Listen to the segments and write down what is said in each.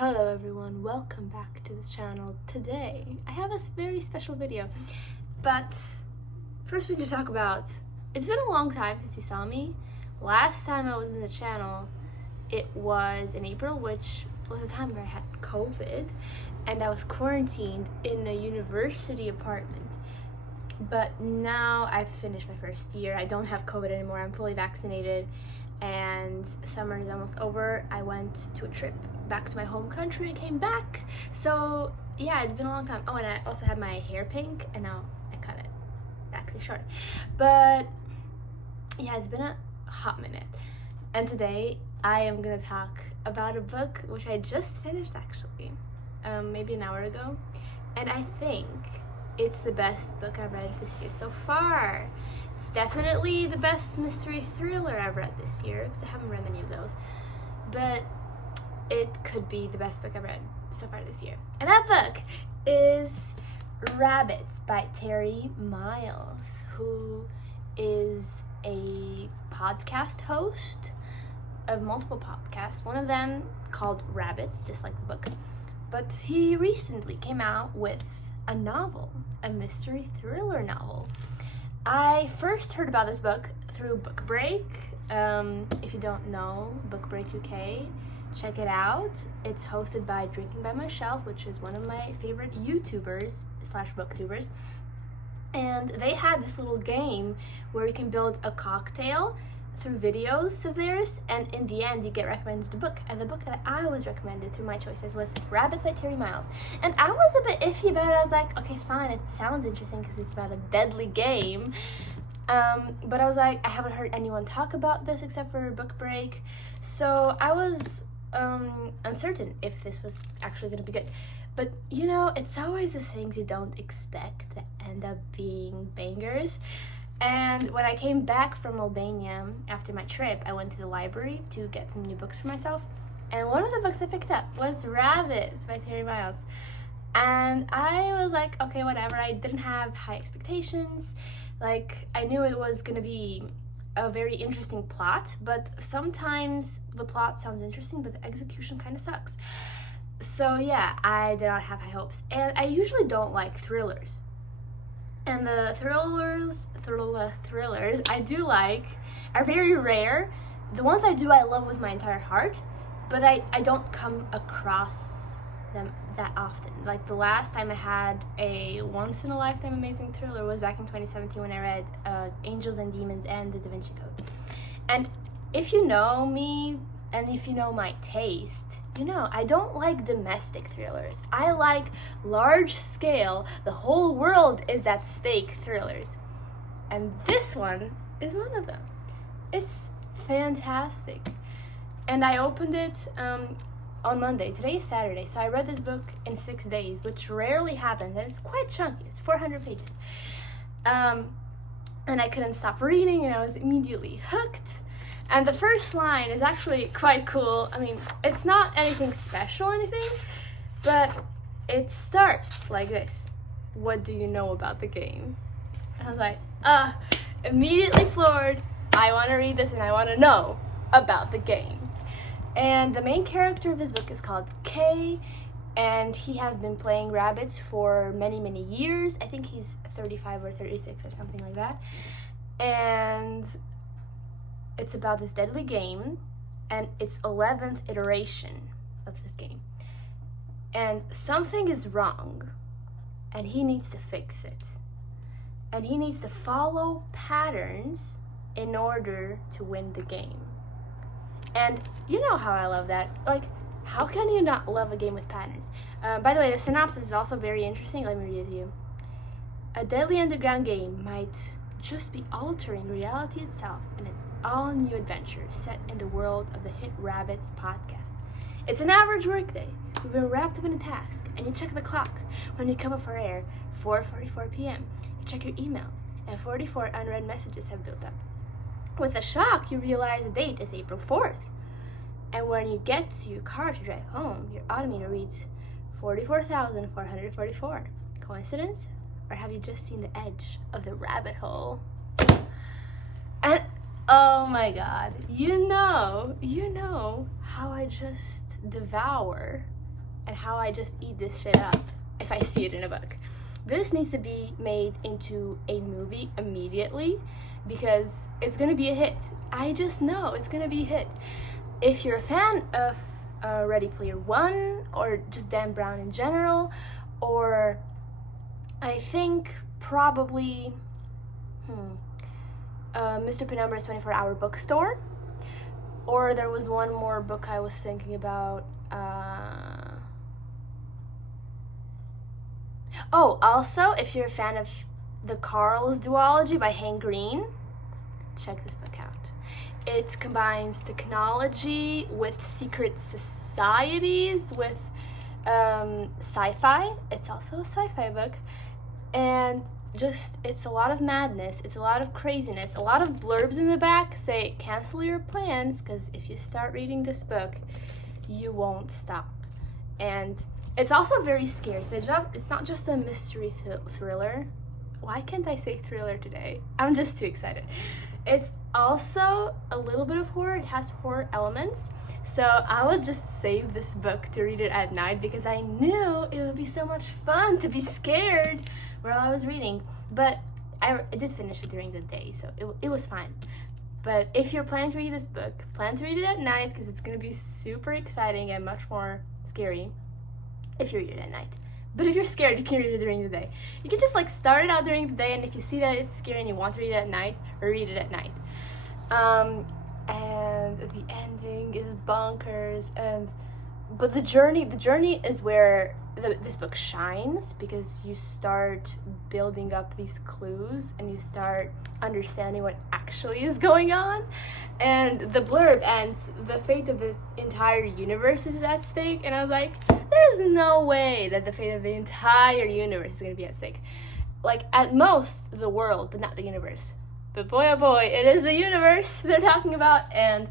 Hello everyone, welcome back to this channel. Today I have a very special video, but first we need to talk about, it's been a long time since you saw me. Last time I was in the channel, it was in April, which was a time where I had COVID and I was quarantined in a university apartment. But now I've finished my first year. I don't have COVID anymore. I'm fully vaccinated and summer is almost over. I went to a trip back to my home country and came back. So yeah, it's been a long time. Oh, and I also had my hair pink and now I cut it back to short. But yeah, it's been a hot minute. And today I am gonna talk about a book which I just finished actually, maybe an hour ago. And I think it's the best book I've read this year so far. It's definitely the best mystery thriller I've read this year, because I haven't read any of those. But it could be the best book I've read so far this year. And that book is Rabbits by Terry Miles, who is a podcast host of multiple podcasts. One of them called Rabbits, just like the book. But he recently came out with a novel, a mystery thriller novel. I first heard about this book through Book Break. If you don't know Book Break UK, check it out. It's hosted by Drinking by Myself, which is one of my favorite YouTubers / booktubers. And they had this little game where you can build a cocktail through videos of theirs, and in the end you get recommended a book. And the book that I was recommended through my choices was Rabbit by Terry Miles. And I was a bit iffy about it. I was like, okay, fine, it sounds interesting because it's about a deadly game. But I was like, I haven't heard anyone talk about this except for Book Break. So I was uncertain if this was actually going to be good. But you know, it's always the things you don't expect that end up being bangers. And when I came back from Albania after my trip, I went to the library to get some new books for myself. And one of the books I picked up was Rabbits by Terry Miles. And I was like, okay, whatever. I didn't have high expectations. Like, I knew it was going to be a very interesting plot, but sometimes the plot sounds interesting, but the execution kind of sucks. So yeah, I did not have high hopes. And I usually don't like thrillers. And the thrillers I do like are very rare. The ones I do, I love with my entire heart, but I don't come across them that often. Like the last time I had a once-in-a-lifetime amazing thriller was back in 2017 when I read Angels and Demons and The Da Vinci Code. And if you know me, and if you know my taste, you know, I don't like domestic thrillers. I like large scale, the whole world is at stake thrillers. And this one is one of them. It's fantastic. And I opened it on Monday. Today is Saturday, so I read this book in 6 days, which rarely happens, and it's quite chunky. It's 400 pages. And I couldn't stop reading, and I was immediately hooked. And the first line is actually quite cool. I mean, it's not anything special, but it starts like this. What do you know about the game? And I was like, immediately floored. I want to read this and I want to know about the game. And the main character of this book is called Kay, and he has been playing rabbits for many, many years. I think he's 35 or 36 or something like that. And it's about this deadly game, and it's 11th iteration of this game. And something is wrong, and he needs to fix it. And he needs to follow patterns in order to win the game. And you know how I love that. Like, how can you not love a game with patterns? By the way, the synopsis is also very interesting. Let me read it to you. A deadly underground game might just be altering reality itself in its all new adventure set in the world of the hit Rabbits podcast. It's an average workday. You've been wrapped up in a task, and you check the clock when you come up for air, 4:44 p.m. You check your email, and 44 unread messages have built up. With a shock, you realize the date is April 4th. And when you get to your car to drive home, your odometer reads 44,444. Coincidence? Or have you just seen the edge of the rabbit hole? And oh my god, you know how I just devour and how I just eat this shit up if I see it in a book. This needs to be made into a movie immediately because it's gonna be a hit. I just know it's gonna be a hit. If you're a fan of Ready Player One or just Dan Brown in general, or I think probably Mr. Penumbra's 24-Hour Bookstore, or there was one more book I was thinking about. Oh, also, if you're a fan of The Carl's Duology by Hank Green, check this book out. It combines technology with secret societies, with sci-fi. It's also a sci-fi book. And just, it's a lot of madness. It's a lot of craziness. A lot of blurbs in the back say, cancel your plans, because if you start reading this book, you won't stop. And it's also very scary. It's not just a mystery thriller. Why can't I say thriller today? I'm just too excited. It's also a little bit of horror. It has horror elements. So I would just save this book to read it at night because I knew it would be so much fun to be scared while I was reading. But I did finish it during the day, so it was fine. But if you're planning to read this book, plan to read it at night because it's going to be super exciting and much more scary if you read it at night. But if you're scared, you can read it during the day. You can just like start it out during the day, and if you see that it's scary and you want to read it at night, read it at night. And the ending is bonkers, but the journey is where this book shines, because you start building up these clues and you start understanding what actually is going on. And the blurb ends, the fate of the entire universe is at stake, and I was like, there's no way that the fate of the entire universe is going to be at stake. Like, at most, the world, but not the universe. But boy, oh boy, it is the universe they're talking about, and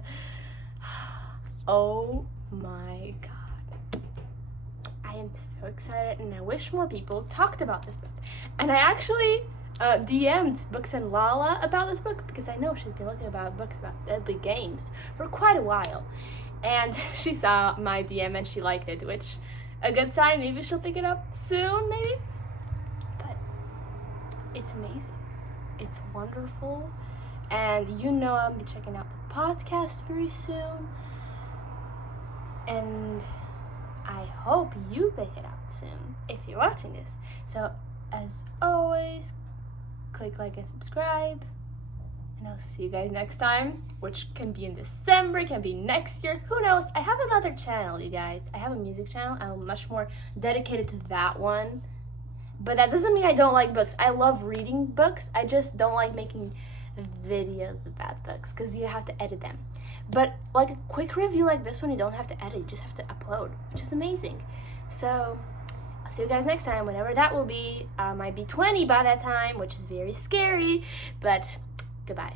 oh my god. I am so excited, and I wish more people talked about this book. And I actually DM'd Books and Lala about this book, because I know she's been looking about books about deadly games for quite a while. And she saw my DM and she liked it, which a good sign. Maybe she'll pick it up soon, maybe. But it's amazing. It's wonderful. And you know I'll be checking out the podcast very soon. And I hope you pick it up soon if you're watching this. So, as always, click like and subscribe. And I'll see you guys next time, which can be in December, can be next year, who knows. I have another channel, you guys. I have a music channel. I'm much more dedicated to that one. But that doesn't mean I don't like books. I love reading books. I just don't like making videos about books because you have to edit them. But like a quick review like this one, you don't have to edit. You just have to upload, which is amazing. So I'll see you guys next time, whenever that will be. I might be 20 by that time, which is very scary, but goodbye.